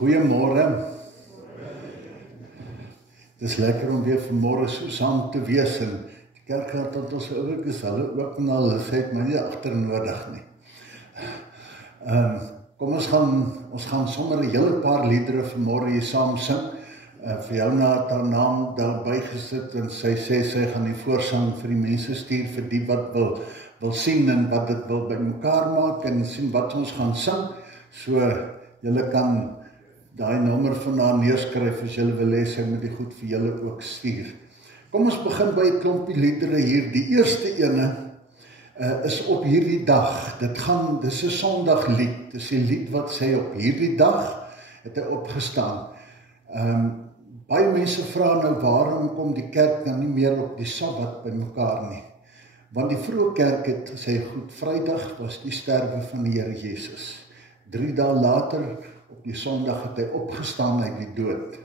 Goeiemôre. Het is lekker om weer vanmôre so saam te wees en die kerkraad het ons oulik is, hulle ook na hulle sê het my nie agternodig nie. Kom ons gaan sommer 'n hele paar liedere vanmôre hier saam sing. Fiona het haar naam daarby gesit en sy sê sy gaan die voorsang vir die mense stuur vir die wat wil sien en wat dit wil bymekaar maak en sien wat ons gaan sing. So julle kan daai nommer van haar neerskryf as julle wil hê, sy moet die goed vir julle ook stuur. Kom ons begin by 'n klompie liedere hier. Die eerste ene is op hierdie dag. Dis 'n Sondaglied. Dis 'n lied wat sê op hierdie dag het hy opgestaan. Baie mense vra nou waarom kom die kerk nou nie meer op die Sabbat bymekaar nie. Want die vroeë kerk het sê goed, Vrydag was die sterwe van die Here Jesus. 3 dae later op die Sondag het hy opgestaan uit die dood.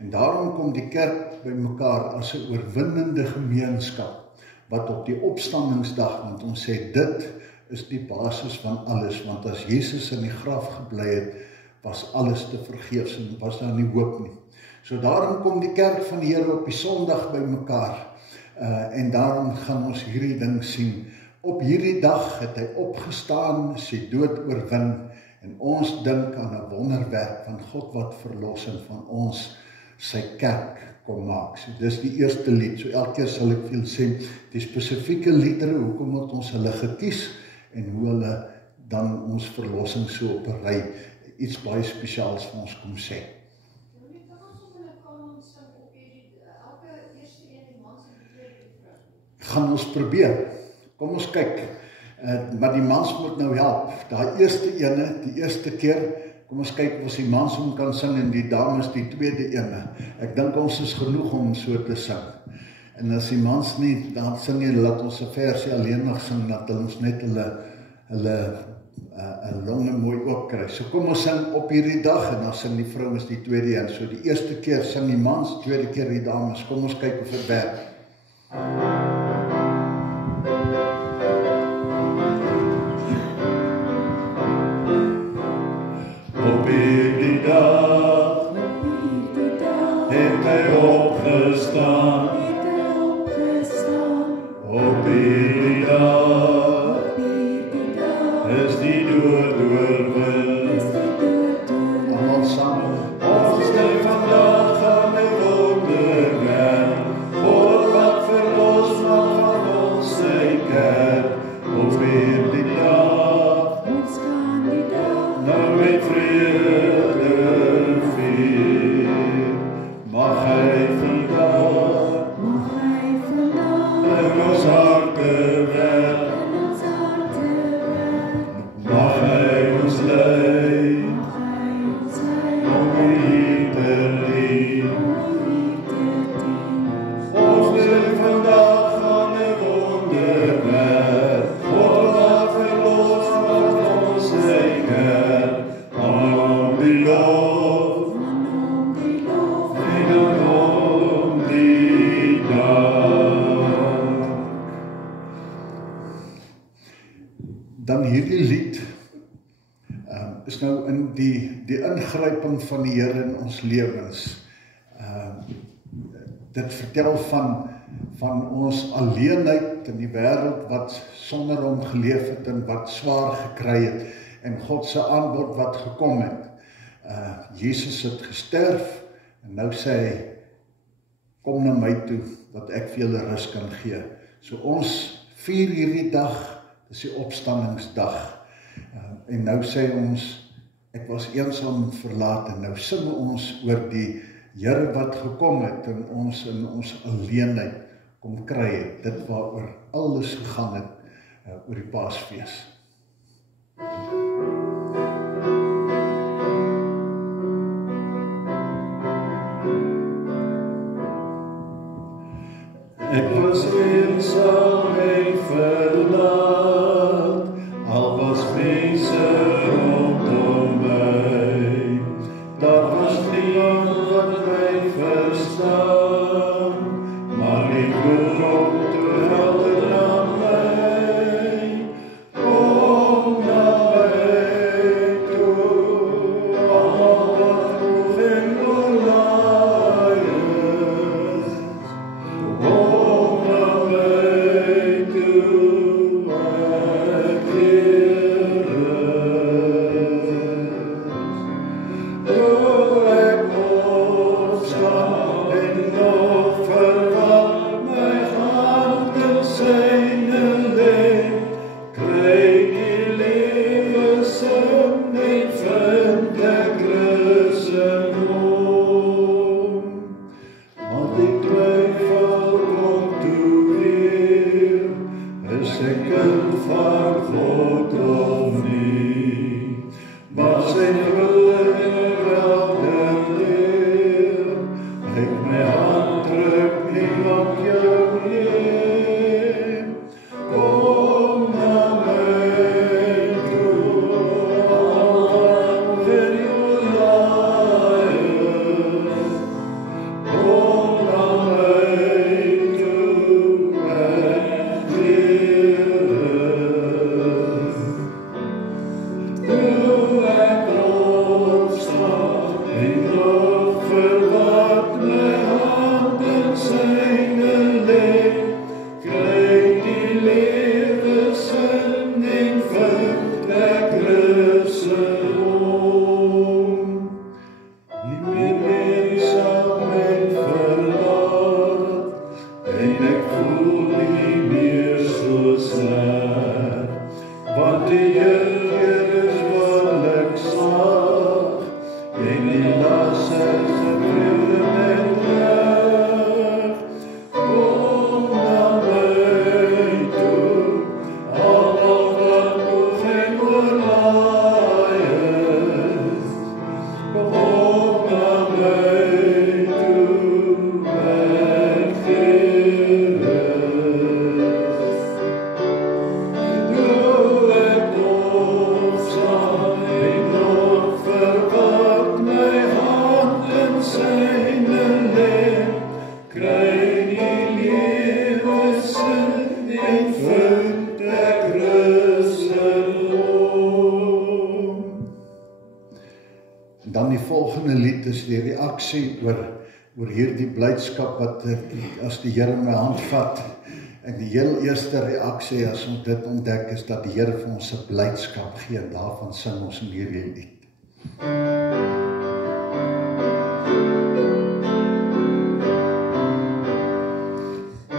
En daarom kom die kerk bymekaar as 'n oorwinnende gemeenskap wat op die opstandingsdag, want ons sê dit is die basis van alles, want as Jesus in die graf gebly het, was alles te vergeefs en was daar nie hoop nie. So daarom kom die kerk van die Here op die Sondag bymekaar en daarom gaan ons hierdie ding sien. Op hierdie dag het hy opgestaan, sy dood oorwin en ons dink aan 'n wonderwerk van God wat verlos en van ons sy kerk kom maak. So dis die eerste lied. So elke keer sal ek veel sê die spesifieke liedere, hoekom het ons hulle gekies en hoe hulle dan ons verlossing so op 'n ry iets baie spesiaals vir ons kom sê. Gaan ons probeer. Kom ons kyk. Maar die mans moet nou help. Daai die eerste keer, kom ons kyk of ons die mans om kan sing en die dames die tweede ene. Ek dink ons is genoeg om so te sing. En as die mans nie, dan sing jy, laat ons 'n versie alleen nog sing, dat ons net hulle longe mooi oop kry. So kom ons sing op hierdie dag en dan sing die vrouens die tweede een. So die eerste keer sing die mans, tweede keer die dames. Kom ons kyk of dit werk. Op hierdie dag het hy opgestaan. Op hierdie dag is die dood oorwin. Almal saam. Ons stem vandag aan die wonderwerk. God wat verlos maak van ons sy kerk. Op hierdie dag nou met vrede vier. Mag hy vandag in ons harte werk. Mag hy ons lei om U te dien. Ons wil vandag aan 'n wonderwerk. God wat verlos maak van ons sy kerk. Om die lof en om die dank. Dan hierdie lied is nou in die ingryping van die Here in ons lewens. Dit vertel van ons alleenheid in die wêreld wat sonder hom geleef het en wat swaar gekry het en God se aanbod wat gekom het. Jesus het gesterf en nou sê hy, kom na my toe dat ek vir julle rus kan gee. So ons vier hierdie dag, dis die opstandingsdag. En nou sê ons, ek was eensaam en verlaat en nou sing ons oor die Here wat gekom het en ons in ons alleenheid kom kry het. Dit waaroor alles gegaan het oor die Paasfees. Ek was eensaam en verlaat, al was mense rondom my. Daar was niemand wat my verstaan, maar die woord kom toe helder aan my. want die Heer is wonderlik sag, en die las is vrede met reg. Kom na my toe, almal wat moeg en oorlaai is. Kom na my toe, ek gee rus. Doe ek nog saam, ek nog verwag my hand in syne lê, kry die lewensin en vind ek rus in hom. En dan die volgende lied is die reaksie oor hierdie blydskap wat as die Here my hand vat. En die heel eerste reaksie as ons dit ontdek is dat die Here vir ons 'n blydskap gee, en daarvan sing ons in hierdie lied.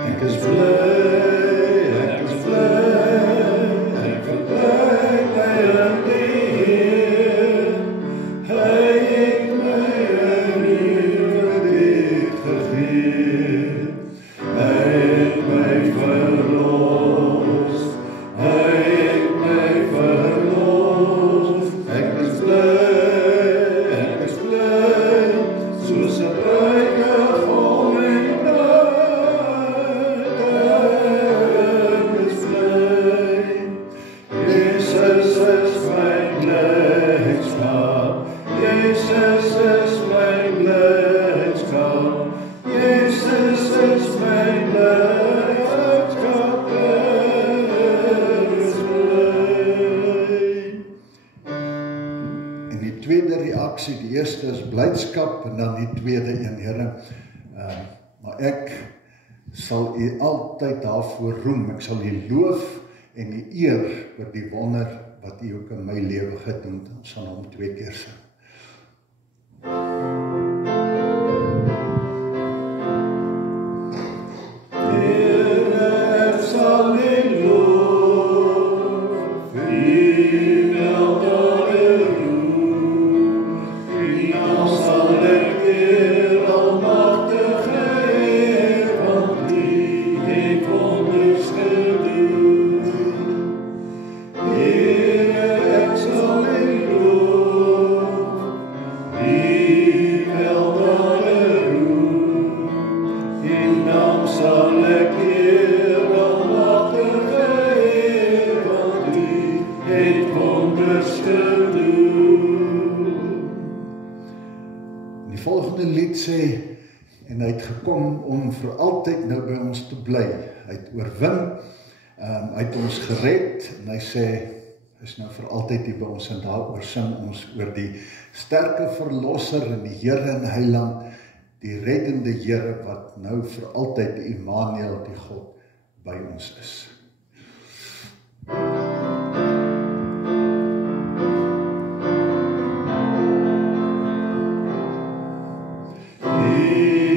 Ek is bly, ek is bly, ek is bly by die Heer. Hy het my 'n nuwe lewe gegee. Hy het my verlos, hy het my verlos. Ek is bly, soos 'n bruidegom en bruid. Ek is bly, Jesus is my blydskap, Jesus is my blydskap, Jesus is my blydskap, ek is bly. En die tweede reaksie, die eerste is blydskap, en dan die tweede een, Here, maar ek sal U altyd daarvoor roem, ek sal U loof en U eer oor die wonder wat U ook in my lewe gedoen het. Ons sal hom 2 keer sing. Die volgende lied sê, en hy het gekom om vir altyd nou by ons te bly. Hy het oorwin, hy het ons gered, en hy sê, hy is nou vir altyd hier by ons, en daaroor sing ons oor die sterke verlosser en die Here en Heiland, die reddende Here wat nou vir altyd die Immanuel, die God, by ons is.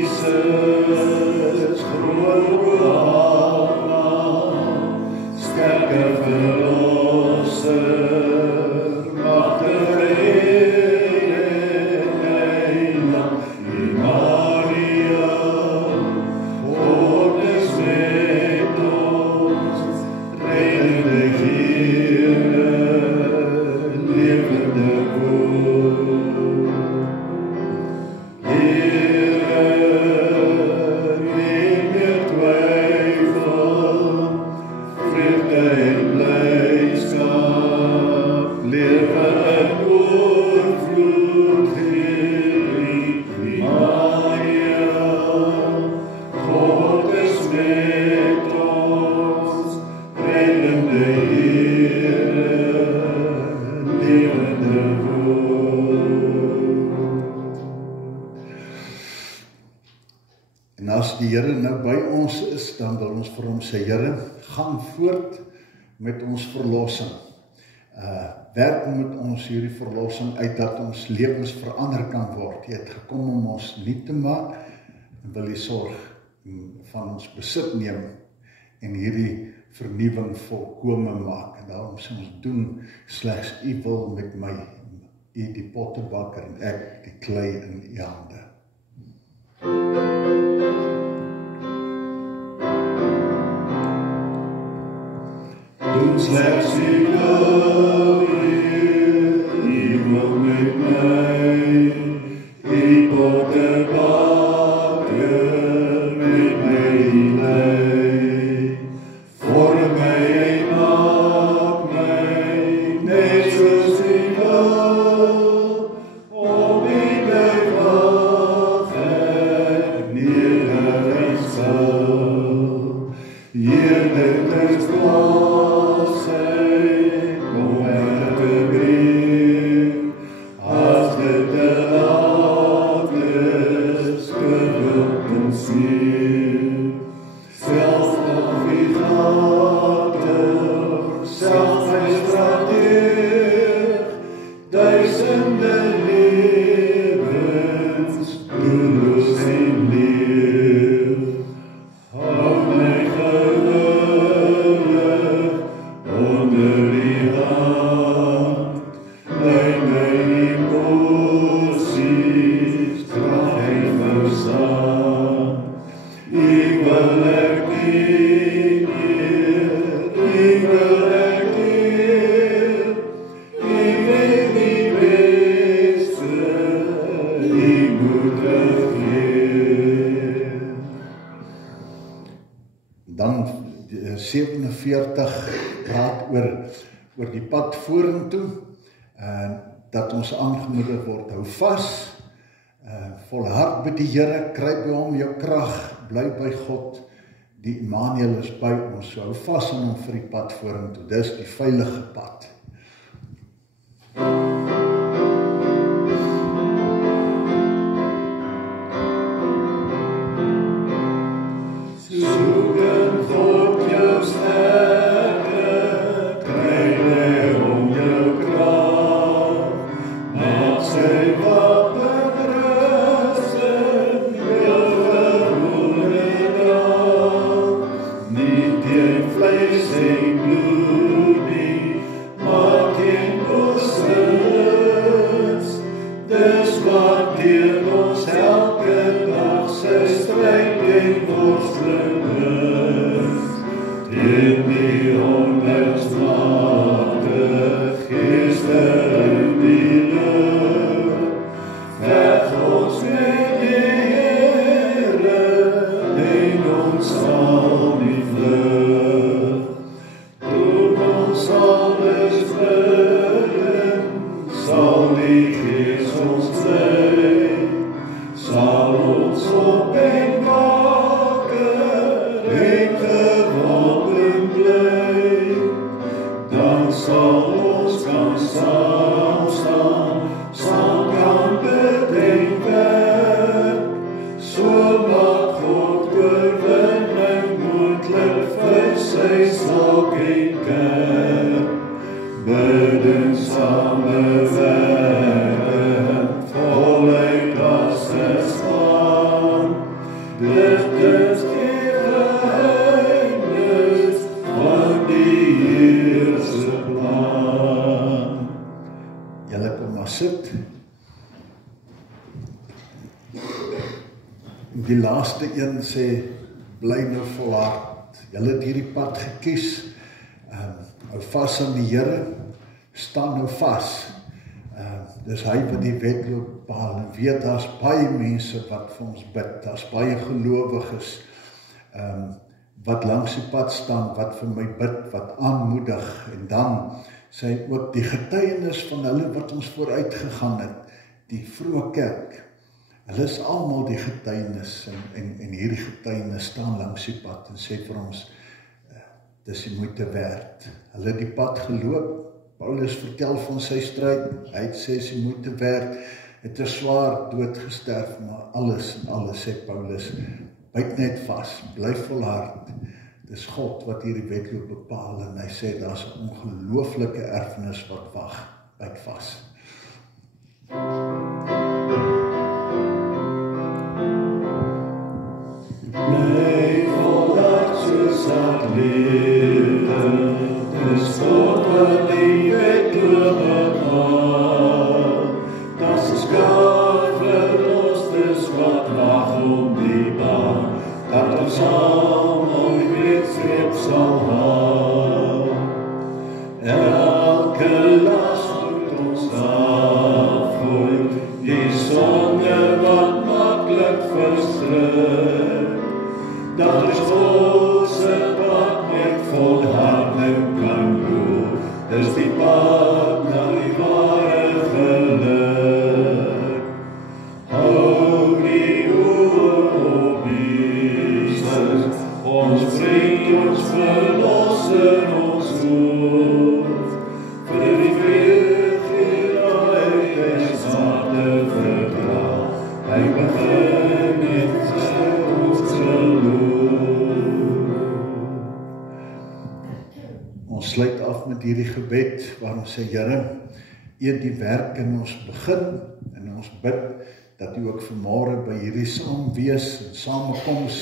Jesus, groot sterke verlosser, magtige Heiland, Immanuel, God is met ons, reddende Here, lewende woord. En as die Here nou by ons is, dan wil ons vir hom sê, Here, gaan voort met ons verlossing. Werk met ons hierdie verlossing uit, dat ons lewens verander kan word. Jy het gekom om ons nuut te maak, en wil jy sorg van ons besit neem, en hierdie vernuwing volkome maak. Daarom sê ons, doen slegs u wil met my, u die pottebakker en ek die klei in u hande. Doen slegs u wil, Heer, u wil met my, u pottebakker met my lei. Vorm my en maak my, net soos u wil, om u blyf wag ek nederig sal. Heer, dit is plaas hy, kom ek weer, as dit te laat is, gewild en sneeuw. Selfs of die gaten, selfs my strateeg, duisende lewens, doelloos en leeg. Hou my gewillig onder die hand, lei my emosies, krag en verstand. Ik wil ek dien, ik wil ek dien, ik weet die beste, ik moet gee. Dan 47 praat oor die pad vorentoe, dat ons aangemoedig word, hou vas, volhard by die Here, kry by hom jou krag, bly by God, die Immanuel is by ons, so hou vas aan hom vir die pad vorentoe, dis die veilige pad. Soek in God jou sterkte, kry by hom jou krag, maak sy wapen rus in jou gewone dag. Nie teen vlees en bloed nie, maar teen bosselus, dis wat teen ons elke dag sy stryd en worsteling is. Teen die onrechtmatige geeste in die lucht, veg ons met die Here en ons sal nie vlug. Toen ons alles bidden, sal die Gees ons lei, sal ons op en wakker en gewapen bly. Dan sal ons kan saam staan, saam kan bedenk werk, so maak God oorwinning moontlik vir sy saak en kerk. Bidden samewerken, voluit as het staan, dit is die geheimnis van die Heerse plan. Julle kom maar sit. Die laaste een sê, bly nou volhard. Julle het hierdie pad gekies, hou vas aan die Here, staan nou vas. Dis hy wat die wedloop bepaal, en weet, daar's baie mense wat vir ons bid, daar's baie gelowiges, wat langs die pad staan, wat vir my bid, wat aanmoedig, en dan sê hy ook die getuienis van hulle wat ons vooruit gegaan het, die vroeë kerk, hulle is almal die getuienis, en hierdie getuienis staan langs die pad, en sê vir ons, dis die moeite werd. Hulle het die pad geloop, Paulus vertel van sy stryd, hy het sê sy moeite werd, het is swaar dood gesterf, maar alles en alles, sê Paulus, byt net vas, bly volhard, dis God wat hierdie wedloop bepaal, en hy sê, daar is 'n ongelooflike erfenis wat wag, byt vas. Bly volhard soos dat lewe, dis God elke las moet ons afgooi, die sonde wat maklik verstrik. Dat is God se pad met volharding kan loop, dis die pad na die ware geluk. Hou die oor op Jesus, ons vriend, ons verlosser, ons hoof. Vir die vreugde des harte verdra, hy begin met ons geloof. Ons sluit af met hierdie gebed waar ons sê, Here, U het die werk in ons begin en ons bid dat U ook vanmôre by hierdie saamwees en samekoms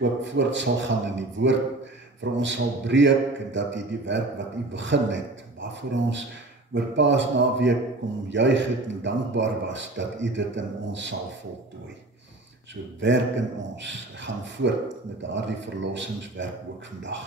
ook voort sal gaan in die woord vir ons sal breek en dat U die werk wat U begin het, waarvoor ons oor Paasnaweek kom juig het en dankbaar was dat U dit in ons sal voltooi. So werk in ons, gaan voort met daardie verlossingswerk ook vandag.